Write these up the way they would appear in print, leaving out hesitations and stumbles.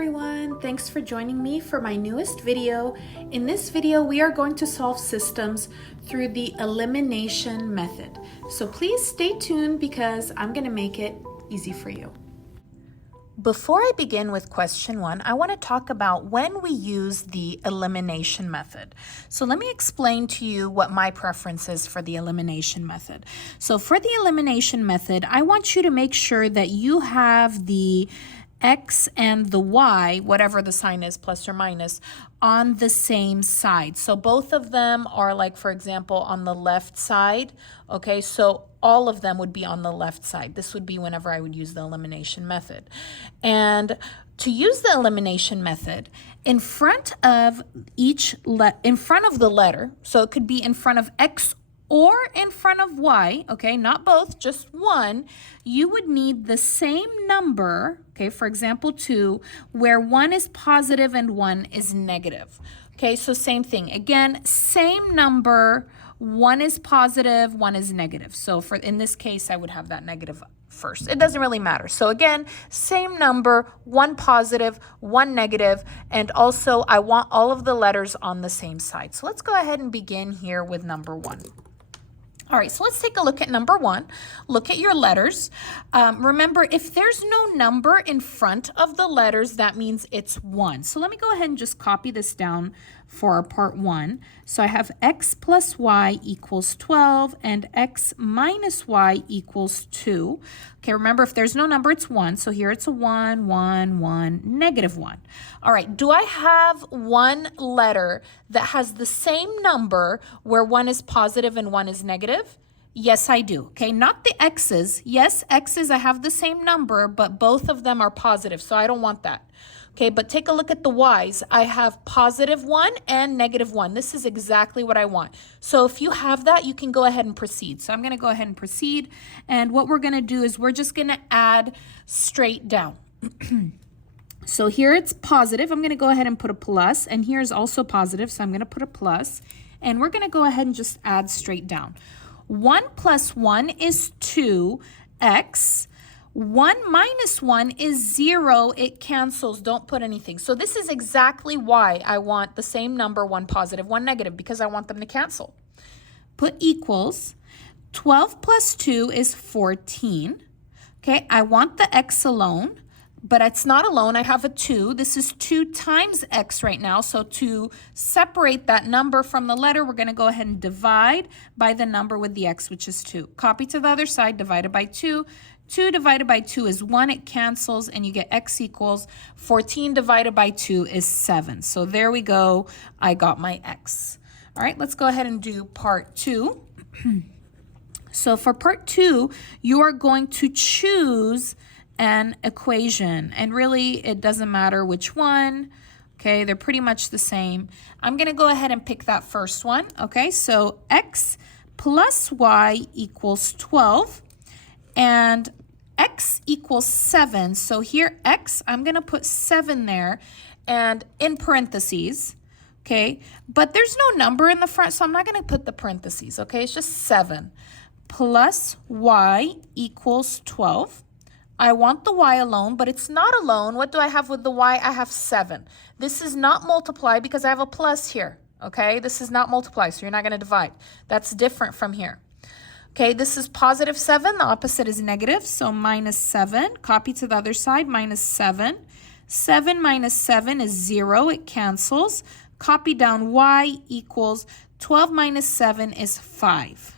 everyone, thanks for joining me for my newest video. In this video, we are going to solve systems through the elimination method. So please stay tuned because I'm going to make it easy for you. Before I begin with question 1, I want to talk about when we use the elimination method. So let me explain to you what my preference is for the elimination method. So for the elimination method, I want you to make sure that you have the X and the Y, whatever the sign is, plus or minus, on the same side. So both of them are, like, for example, on the left side. Okay, so all of them would be on the left side. This would be whenever I would use the elimination method. And to use the elimination method, in front of the letter, so it could be in front of X or in front of Y, okay, not both, just one, you would need the same number, okay, for example, 2, where 1 is positive and 1 is negative. Okay, so same thing. Again, same number, 1 is positive, 1 is negative. So in this case, I would have that negative first. It doesn't really matter. So again, same number, 1 positive, 1 negative, and also I want all of the letters on the same side. So let's go ahead and begin here with number 1. All right, so let's take a look at number 1. Look at your letters. Remember, if there's no number in front of the letters, that means it's 1. So let me go ahead and just copy this down for part 1. So I have X plus Y equals 12 and X minus Y equals 2. Okay, remember, if there's no number, it's 1. So here it's a 1, 1, 1, negative 1. All right, do I have one letter that has the same number where 1 is positive and 1 is negative? Yes, I do. Okay, not the X's. Yes, X's, I have the same number, but both of them are positive, so I don't want that. Okay, but take a look at the Y's. I have positive 1 and negative 1. This is exactly what I want. So if you have that, you can go ahead and proceed. So I'm going to go ahead and proceed. And what we're going to do is we're just going to add straight down. So here it's positive. I'm going to go ahead and put a plus. And here's also positive, so I'm going to put a plus. And we're going to go ahead and just add straight down. 1 plus 1 is 2x. 1 minus 1 is 0. It cancels. Don't put anything. So this is exactly why I want the same number, 1 positive, 1 negative, because I want them to cancel. Put equals. 12 plus 2 is 14. Okay, I want the X alone, but it's not alone. I have a 2. This is 2 times X right now. So to separate that number from the letter, we're going to go ahead and divide by the number with the X, which is 2. Copy to the other side, divided by 2. 2 divided by 2 is 1. It cancels, and you get X equals 14 divided by 2 is 7. So there we go. I got my X. All right, let's go ahead and do part 2. So for part 2, you are going to choose an equation. And really, it doesn't matter which one. Okay, they're pretty much the same. I'm going to go ahead and pick that first one. Okay, so X plus Y equals 12. And X equals 7. So here, X, I'm going to put 7 there and in parentheses, okay? But there's no number in the front, so I'm not going to put the parentheses, okay? It's just 7 plus Y equals 12. I want the Y alone, but it's not alone. What do I have with the Y? I have 7. This is not multiply because I have a plus here, okay? This is not multiply, so you're not going to divide. That's different from here. Okay, this is positive 7. The opposite is negative, so minus 7. Copy to the other side, minus 7. 7 minus 7 is 0. It cancels. Copy down Y equals 12 minus 7 is 5.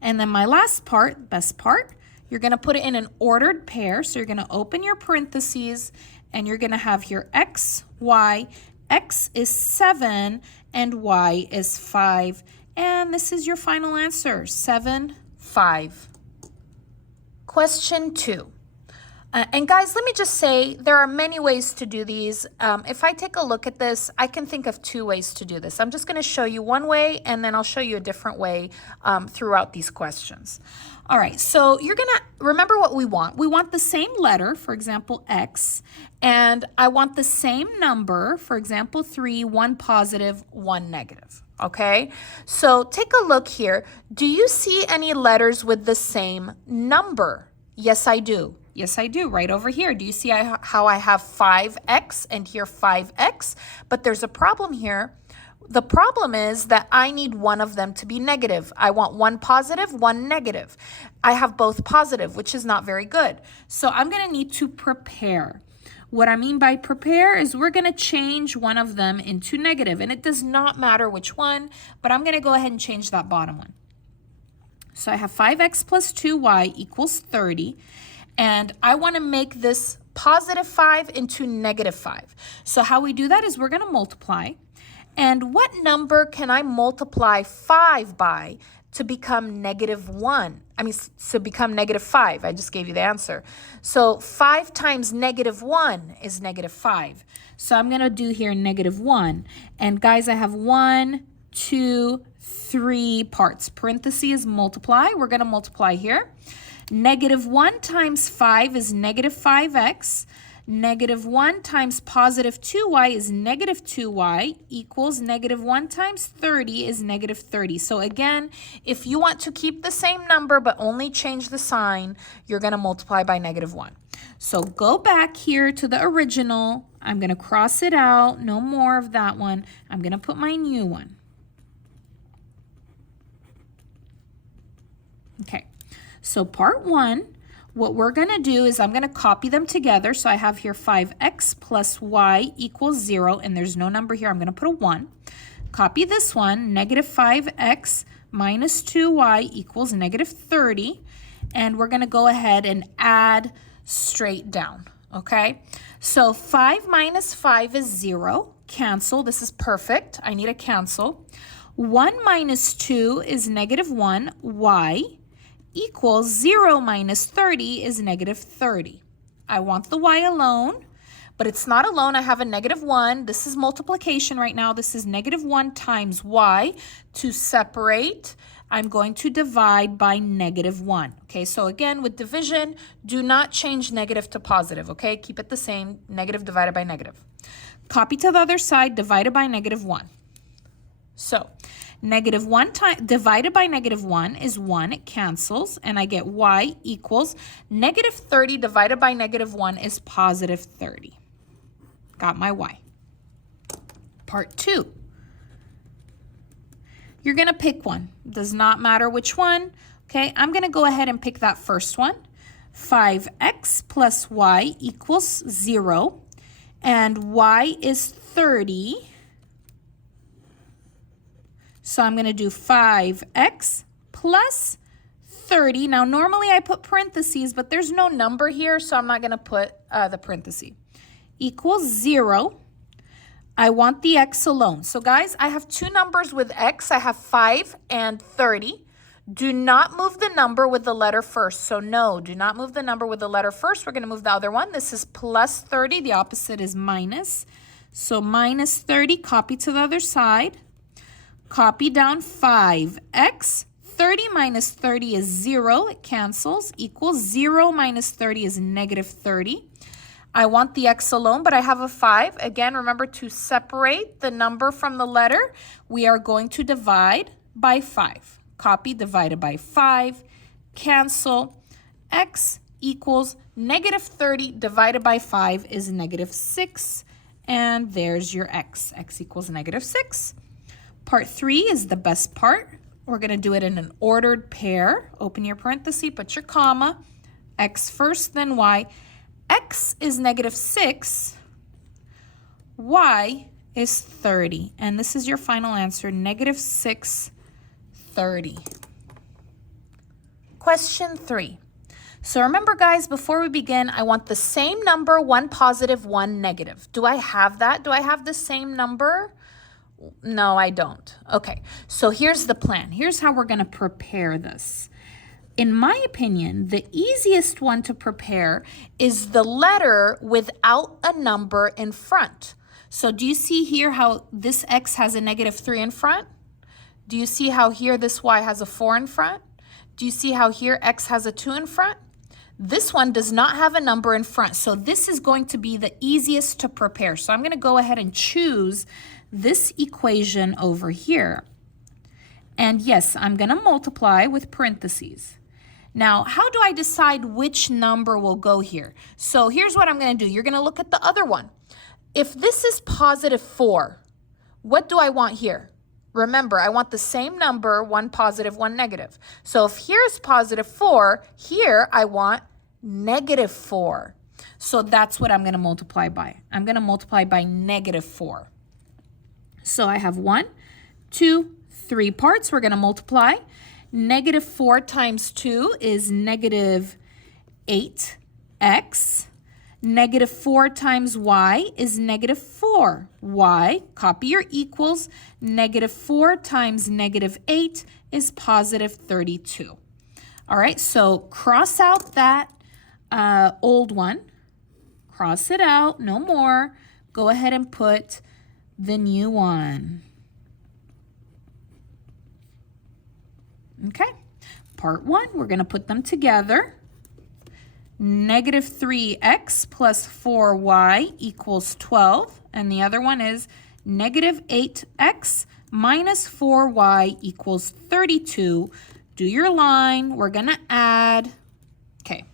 And then my last part, best part, you're going to put it in an ordered pair. So you're going to open your parentheses, and you're going to have here X, Y. X is 7, and Y is 5. And this is your final answer, 7, 5. Question 2. And guys, let me just say, there are many ways to do these. If I take a look at this, I can think of 2 ways to do this. I'm just going to show you one way, and then I'll show you a different way throughout these questions. All right, so you're going to remember what we want. We want the same letter, for example, X, and I want the same number, for example, 3, 1 positive, 1 negative. Okay, so take a look here. Do you see any letters with the same number? Yes, I do. Yes, I do, right over here. Do you see how I have 5x and here 5x? But there's a problem here. The problem is that I need one of them to be negative. I want one positive, one negative. I have both positive, which is not very good. So I'm going to need to prepare. What I mean by prepare is we're going to change one of them into negative, and it does not matter which one, but I'm going to go ahead and change that bottom one. So I have 5x plus 2y equals 30, and I want to make this positive 5 into negative 5. So how we do that is we're going to multiply. And what number can I multiply 5 by to become negative 1? To become negative 5. I just gave you the answer. So 5 times negative 1 is negative 5. So I'm going to do here negative 1. And guys, I have 1, 2, 3 parts. Parentheses multiply. We're going to multiply here. Negative 1 times 5 is negative 5x. Negative 1 times positive 2y is negative 2y equals negative 1 times 30 is negative 30. So again, if you want to keep the same number but only change the sign, you're going to multiply by negative 1. So go back here to the original. I'm going to cross it out. No more of that one. I'm going to put my new one. Okay, so part 1. What we're going to do is I'm going to copy them together. So I have here 5x plus y equals 0, and there's no number here. I'm going to put a 1. Copy this one, negative 5x minus 2y equals negative 30. And we're going to go ahead and add straight down, okay? So 5 minus 5 is 0. Cancel. This is perfect. I need a cancel. 1 minus 2 is negative 1. Y equals 0 minus 30 is negative 30. I want the y alone, but it's not alone. I have a negative 1. This is multiplication right now. This is negative 1 times y. To separate, I'm going to divide by negative 1. Okay, so again, with division, do not change negative to positive, okay? Keep it the same, negative divided by negative. Copy to the other side, divided by negative 1. So negative 1 divided by negative 1 is 1. It cancels, and I get y equals negative 30 divided by negative 1 is positive 30. Got my y. Part 2. You're going to pick one. Does not matter which one. Okay, I'm going to go ahead and pick that first one. 5x plus y equals 0, and y is 30. So I'm going to do 5x plus 30. Now, normally I put parentheses, but there's no number here, so I'm not going to put the parentheses. Equals 0. I want the x alone. So, guys, I have two numbers with x. I have 5 and 30. Do not move the number with the letter first. So, no, do not move the number with the letter first. We're going to move the other one. This is plus 30. The opposite is minus. So, minus 30, copy to the other side. Copy down 5x. 30 minus 30 is 0. It cancels. Equals 0 minus 30 is negative 30. I want the x alone, but I have a 5. Again, remember to separate the number from the letter. We are going to divide by 5. Copy, divided by 5. Cancel. X equals negative 30 divided by 5 is negative 6. And there's your x. X equals negative 6. Part 3 is the best part. We're going to do it in an ordered pair. Open your parenthesis, put your comma. X first, then y. X is negative 6. Y is 30. And this is your final answer, negative 6, 30. Question 3. So remember, guys, before we begin, I want the same number, one positive, one negative. Do I have that? Do I have the same number? No, I don't. Okay, so here's the plan. Here's how we're going to prepare this. In my opinion, the easiest one to prepare is the letter without a number in front. So do you see here how this x has a negative 3 in front? Do you see how here this y has a 4 in front? Do you see how here x has a 2 in front? This one does not have a number in front, so this is going to be the easiest to prepare. So I'm going to go ahead and choose this equation over here. And yes, I'm going to multiply with parentheses. Now, how do I decide which number will go here? So here's what I'm going to do. You're going to look at the other one. If this is positive 4, what do I want here? Remember, I want the same number, one positive, one negative. So if here's positive 4, here I want negative 4. So that's what I'm going to multiply by. I'm going to multiply by negative 4. So I have 1, 2, 3 parts. We're going to multiply. Negative 4 times 2 is negative 8x. Negative 4 times y is negative 4. Y, copy your equals. Negative 4 times negative 8 is positive 32. All right, so cross out that old one. Cross it out, no more. Go ahead and put the new one. Okay, part 1, we're going to put them together. Negative 3x plus 4y equals 12. And the other one is negative 8x minus 4y equals 32. Do your line. We're going to add. Okay.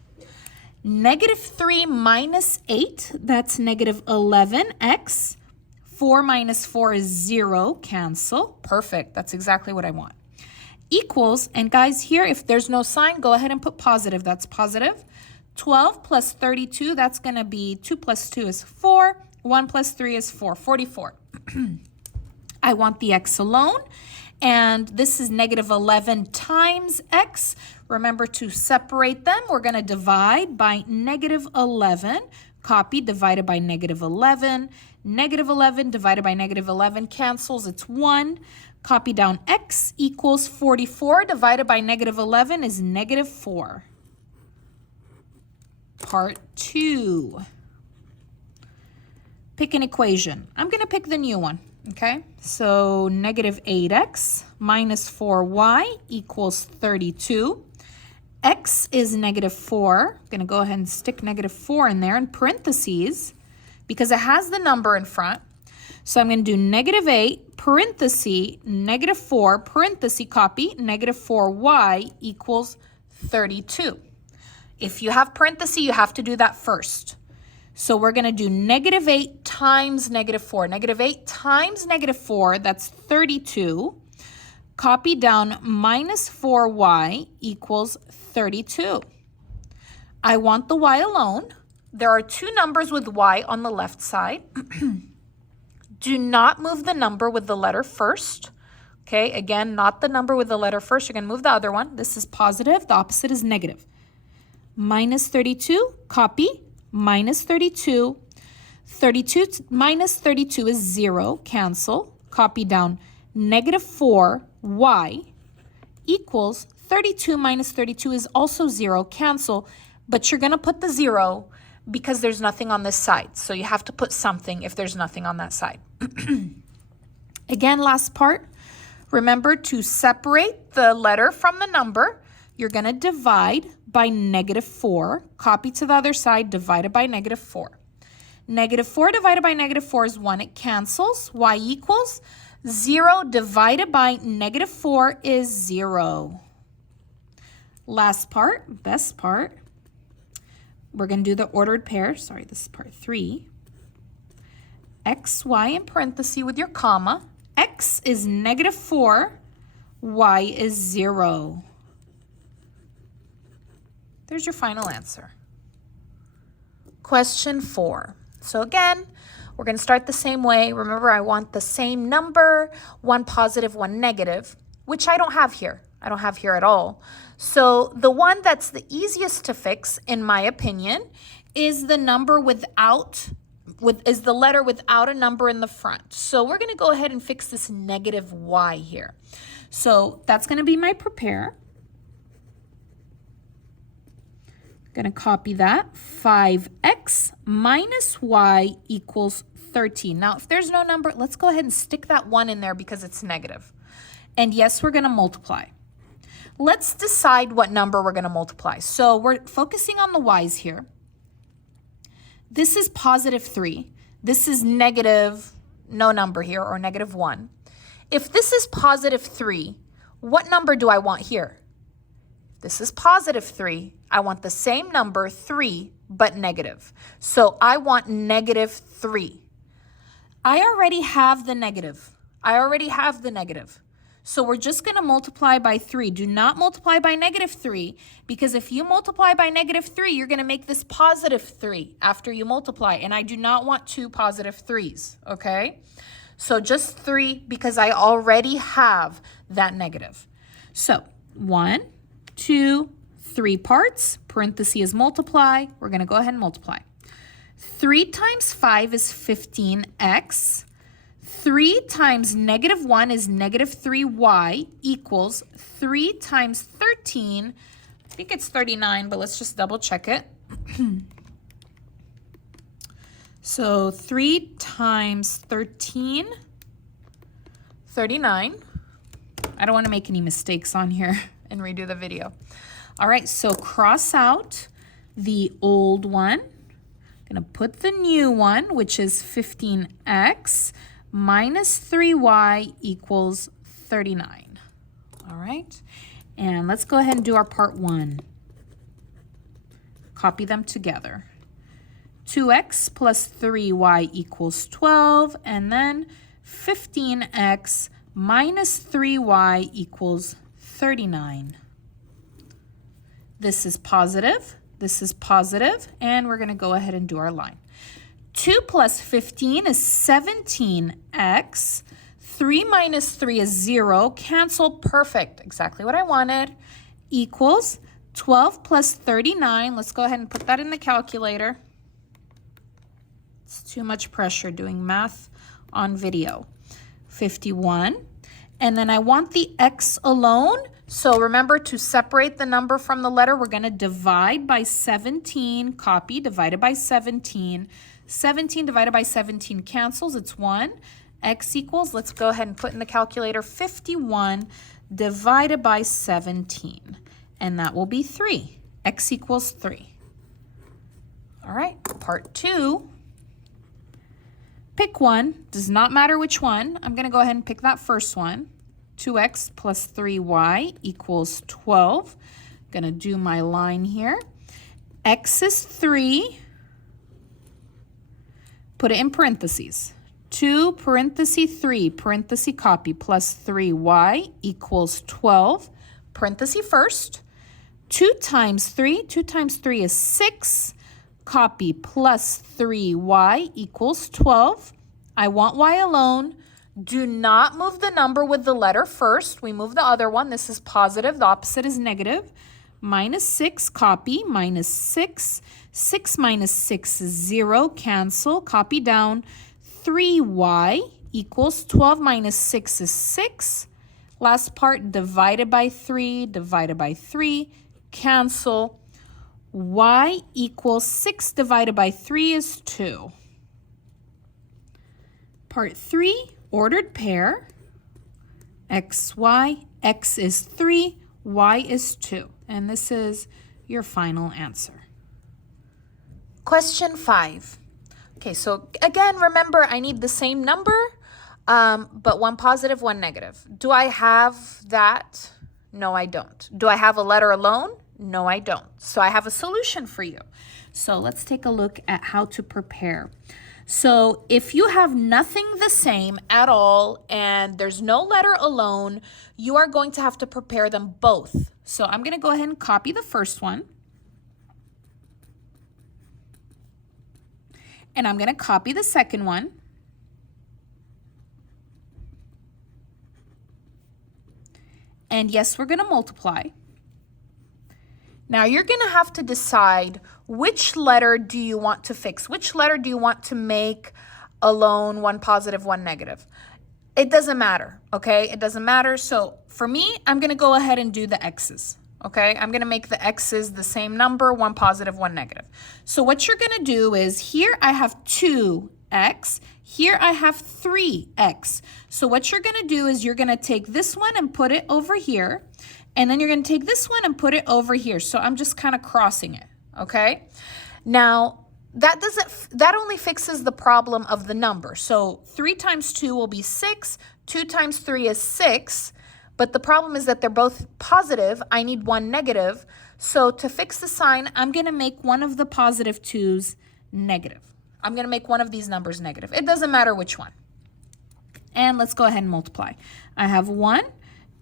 Negative 3 minus 8, that's negative 11x. 4 minus 4 is 0. Cancel. Perfect. That's exactly what I want. Equals, and guys, here, if there's no sign, go ahead and put positive. That's positive. 12 plus 32, that's going to be 2 plus 2 is 4. 1 plus 3 is 4. 44. I want the x alone. And this is negative 11 times x. Remember to separate them. We're going to divide by negative 11. Copy, divided by negative 11. Negative 11 divided by negative 11 cancels. It's 1. Copy down x equals 44 divided by negative 11 is negative 4. Part 2. Pick an equation. I'm going to pick the new one, okay? So negative 8x minus 4y equals 32. X is negative 4. I'm going to go ahead and stick negative 4 in there in parentheses because it has the number in front. So I'm going to do negative 8, parenthesis, negative 4, parenthesis, copy, negative 4y equals 32. If you have parentheses, you have to do that first. So we're going to do negative 8 times negative 4. Negative 8 times negative 4, that's 32. Copy down minus 4y equals 32. I want the y alone. There are two numbers with y on the left side. Do not move the number with the letter first. Okay, again, not the number with the letter first. You're going to move the other one. This is positive. The opposite is negative. Minus 32, copy, minus 32. 32 minus 32 is 0, cancel. Copy down negative 4y equals 32 minus 32 is also 0, cancel. But you're going to put the 0 because there's nothing on this side. So you have to put something if there's nothing on that side. Again, last part. Remember to separate the letter from the number. You're going to divide by negative 4. Copy to the other side, divided by negative 4. Negative 4 divided by negative 4 is 1. It cancels. Y equals 0 divided by negative 4 is 0. Last part, best part. We're going to do the ordered pair. Sorry, this is part 3. X, y in parentheses with your comma. X is negative 4. Y is 0. There's your final answer. Question 4. So again, we're going to start the same way. Remember, I want the same number, one positive, one negative, which I don't have here. I don't have here at all. So the one that's the easiest to fix, in my opinion, is the number is the letter without a number in the front. So we're going to go ahead and fix this negative y here. So that's going to be my prepare. Going to copy that. 5x minus y equals 13. Now, if there's no number, let's go ahead and stick that 1 in there because it's negative. And yes, we're going to multiply. Let's decide what number we're going to multiply. So we're focusing on the y's here. This is positive 3. This is negative, no number here, or negative 1. If this is positive 3, what number do I want here? This is positive 3. I want the same number, 3, but negative. So I want negative 3. I already have the negative. So we're just going to multiply by 3. Do not multiply by negative 3, because if you multiply by negative 3, you're going to make this positive 3 after you multiply. And I do not want 2 positive 3s, okay? So just 3, because I already have that negative. So 1, 2, 3 parts, parenthesis is multiply. We're going to go ahead and multiply. 3 times 5 is 15x. 3 times negative 1 is negative 3y equals 3 times 13. I think it's 39, but let's just double check it. So 3 times 13, 39. I don't want to make any mistakes on here and redo the video. All right, so cross out the old one. I'm going to put the new one, which is 15x minus 3y equals 39. All right, and let's go ahead and do our part 1. Copy them together. 2x plus 3y equals 12, and then 15x minus 3y equals 39. This is positive, and we're going to go ahead and do our line. 2 plus 15 is 17x. 3 minus 3 is 0. Cancel, perfect, exactly what I wanted. Equals 12 plus 39. Let's go ahead and put that in the calculator. It's too much pressure doing math on video. 51. And then I want the x alone. So remember, to separate the number from the letter, we're going to divide by 17. Copy, divided by 17. 17 divided by 17 cancels. It's 1. X equals, let's go ahead and put in the calculator, 51 divided by 17. And that will be 3. X equals 3. All right, part 2. Pick one. Does not matter which one. I'm going to go ahead and pick that first one. 2x plus 3y equals 12. Going to do my line here. X is 3. Put it in parentheses. 2 parenthesis 3 parenthesis copy plus 3y equals 12. Parenthesis first. 2 times 3 is 6. Copy plus 3y equals 12. I want y alone. Do not move the number with the letter first. We move the other one. This is positive. The opposite is negative. Minus 6, copy, minus 6. 6 minus 6 is 0. Cancel. Copy down. 3y equals 12 minus 6 is 6. Last part, divided by 3, cancel. Y equals 6 divided by 3 is 2. Part 3, ordered pair. X, Y, X is 3, Y is 2. And this is your final answer. Question 5. Okay, so again, remember, I need the same number, but one positive, one negative. Do I have that? No, I don't. Do I have a letter alone? No, I don't. So I have a solution for you. So let's take a look at how to prepare. So if you have nothing the same at all and there's no letter alone, you are going to have to prepare them both. So I'm going to go ahead and copy the first one. And I'm going to copy the second one. And yes, we're going to multiply. Now you're going to have to decide which letter do you want to fix? Which letter do you want to make alone, one positive, one negative? It doesn't matter, okay? It doesn't matter. So for me, I'm going to go ahead and do the x's, okay? I'm going to make the x's the same number, one positive, one negative. So what you're going to do is here I have 2x. Here I have 3x. So what you're going to do is you're going to take this one and put it over here. And then you're going to take this one and put it over here. So I'm just kind of crossing it, okay? Now, that only fixes the problem of the number. So 3 times 2 will be 6. 2 times 3 is 6. But the problem is that they're both positive. I need one negative. So to fix the sign, I'm going to make one of the positive 2's negative. I'm going to make one of these numbers negative. It doesn't matter which one. And let's go ahead and multiply. I have 1,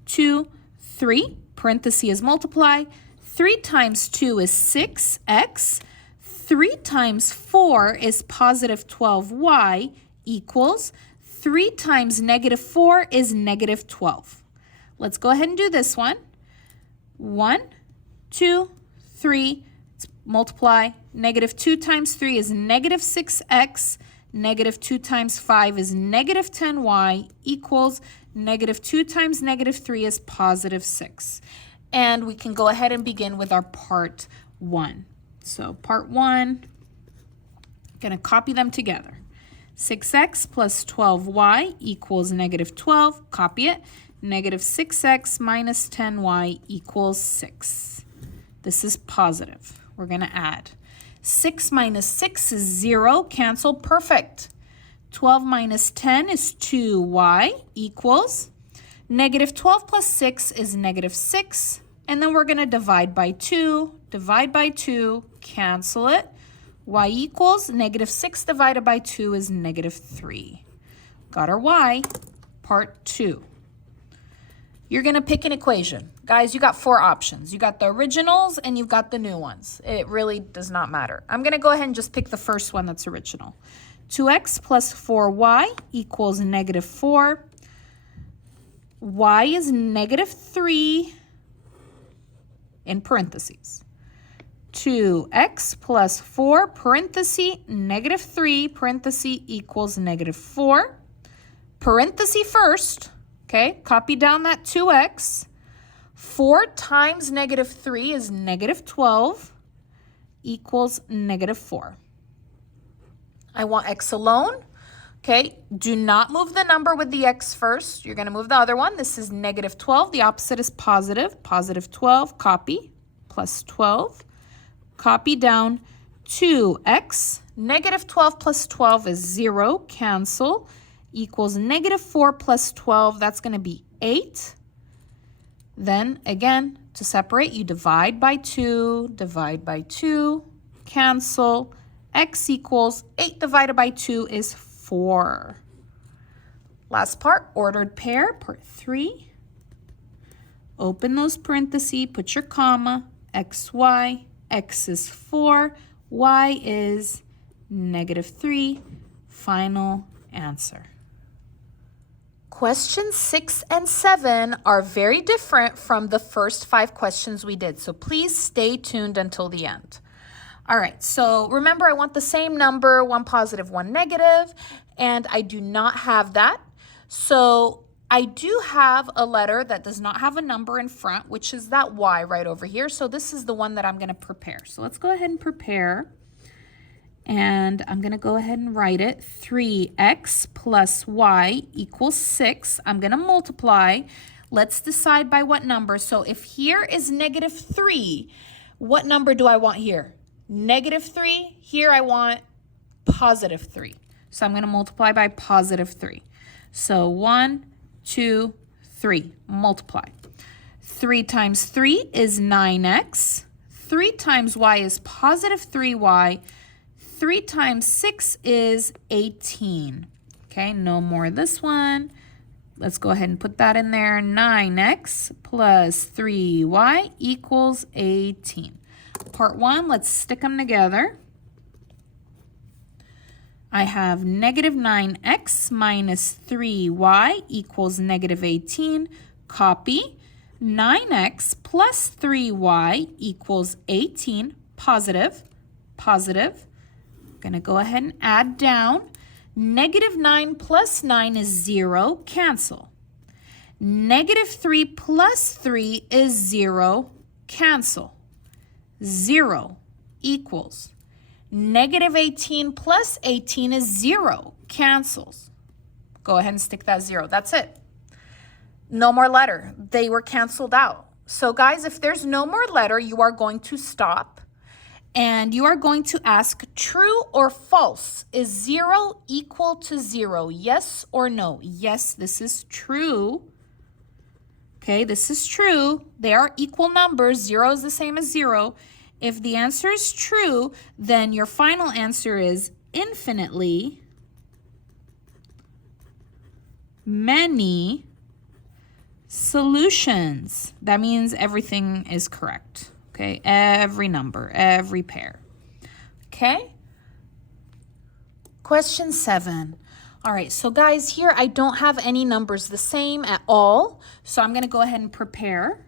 2, 3, parenthesis is multiply. 3 times 2 is 6x. 3 times 4 is positive 12y equals 3 times negative 4 is negative 12. Let's go ahead and do this one. 1, 2, 3, let's multiply. Negative 2 times 3 is negative 6x. Negative 2 times 5 is negative 10y equals negative 2 times negative 3 is positive 6. And we can go ahead and begin with our part 1. So part 1, going to copy them together. 6x plus 12y equals negative 12. Copy it. Negative 6x minus 10y equals 6. This is positive. We're going to add. 6 minus 6 is 0. Cancel. Perfect. 12 minus 10 is 2y equals negative 12 plus 6 is negative 6. And then we're going to divide by 2. Divide by 2. Cancel it. Y equals negative 6 divided by 2 is negative 3. Got our y. Part 2. You're going to pick an equation. Guys, you got 4 options. You got the originals and you've got the new ones. It really does not matter. I'm going to go ahead and just pick the first one that's original. 2x plus 4y equals negative 4. Y is negative 3 in parentheses. 2x plus 4 parenthesis negative 3 parenthesis equals negative 4. Parenthesis first. Okay, copy down that 2x. 4 times negative 3 is negative 12 equals negative 4. I want x alone. Okay, do not move the number with the x first. You're going to move the other one. This is negative 12. The opposite is positive. Positive 12, copy, plus 12. Copy down 2x. Negative 12 plus 12 is 0. Cancel. Equals negative 4 plus 12. That's going to be 8. Then, again, to separate, you divide by 2. Divide by 2. Cancel. X equals 8 divided by 2 is 4. Last part, ordered pair, part 3. Open those parentheses, put your comma, x, y. X is 4, y is negative 3. Final answer. Questions 6 and 7 are very different from the first 5 questions we did, so please stay tuned until the end. All right, so remember I want the same number, one positive, one negative, and I do not have that. So I do have a letter that does not have a number in front, which is that y right over here. So this is the one that I'm going to prepare. So let's go ahead and prepare. And I'm going to go ahead and write it. 3x plus y equals 6. I'm going to multiply. Let's decide by what number. So if here is negative 3, what number do I want here? Negative 3. Here I want positive 3. So I'm going to multiply by positive 3. So 1, 2, 3. Multiply. 3 times 3 is 9x. 3 times y is positive 3y. 3 times 6 is 18. Okay, no more of this one. Let's go ahead and put that in there. 9x plus 3y equals 18. Part 1, let's stick them together. I have negative 9x minus 3y equals negative 18. Copy. 9x plus 3y equals 18. Positive. Positive. Going to go ahead and add down. Negative 9 plus 9 is 0. Cancel. Negative 3 plus 3 is 0. Cancel. 0 equals negative 18 plus 18 is 0. Cancels. Go ahead and stick that 0. That's it. No more letter. They were canceled out. So guys, if there's no more letter, you are going to stop. And you are going to ask true or false. Is 0 equal to 0? Yes or no? Yes, this is true. Okay, this is true. They are equal numbers. 0 is the same as 0. If the answer is true, then your final answer is infinitely many solutions. That means everything is correct. Okay, every number, every pair. Okay? Question 7. All right, so guys, here I don't have any numbers the same at all. So I'm going to go ahead and prepare.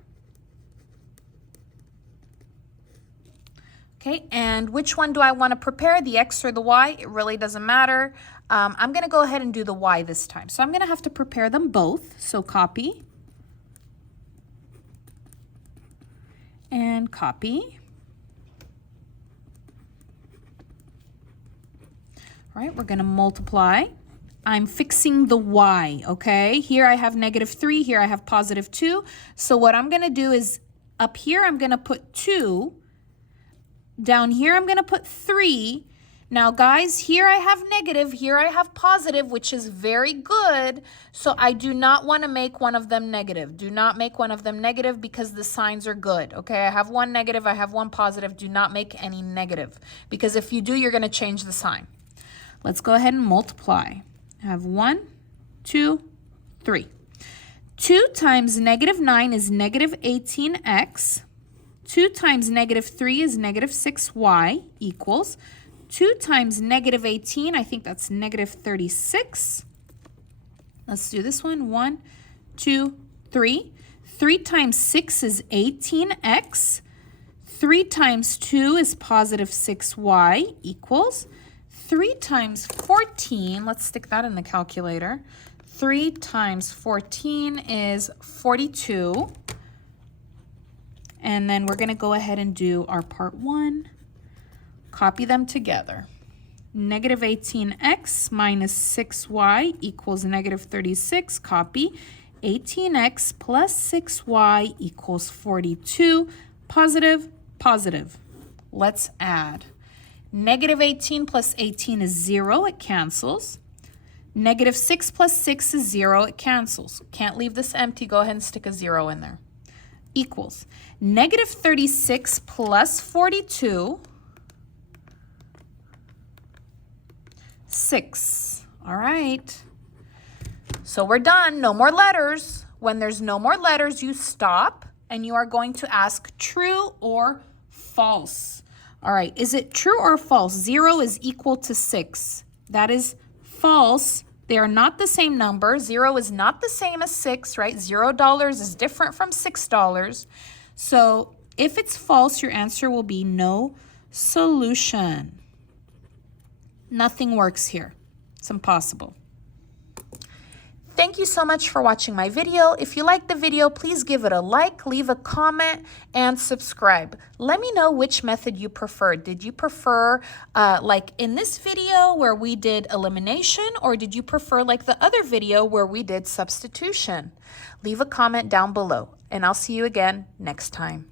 Okay, and which one do I want to prepare, the X or the Y? It really doesn't matter. I'm going to go ahead and do the Y this time. So I'm going to have to prepare them both. So copy and copy. All right, we're going to multiply. I'm fixing the Y, okay? Here I have -3, here I have +2. So what I'm going to do is up here I'm going to put 2. Down here I'm going to put 3. Now guys, here I have negative, here I have positive, which is very good. So I do not want to make one of them negative. Do not make one of them negative because the signs are good, okay? I have one negative, I have one positive. Do not make any negative because if you do, you're going to change the sign. Let's go ahead and multiply. I have 1, 2, 3. 2 times -9 is -18x. 2 times -3 is -6y equals 2 times -18, I think that's -36. Let's do this one. 1, 2, 3. 3 times 6 is 18x. 3 times 2 is +6y equals 3 times 14. Let's stick that in the calculator. 3 times 14 is 42. And then we're going to go ahead and do our part 1. Copy them together. -18x minus 6y equals -36. Copy. 18x plus 6y equals 42. Positive, positive. Let's add. -18 plus 18 is 0. It cancels. -6 plus 6 is 0. It cancels. Can't leave this empty. Go ahead and stick a 0 in there. Equals -36 plus 42, 6. All right. So we're done. No more letters. When there's no more letters, you stop and you are going to ask true or false. All right. Is it true or false? 0 is equal to 6. That is false. They are not the same number. 0 is not the same as 6, right? $0 is different from $6. So if it's false, your answer will be no solution. Nothing works here. It's impossible. Thank you so much for watching my video. If you liked the video, please give it a like, leave a comment, and subscribe. Let me know which method you preferred. Did you prefer like in this video where we did elimination, or did you prefer like the other video where we did substitution? Leave a comment down below, and I'll see you again next time.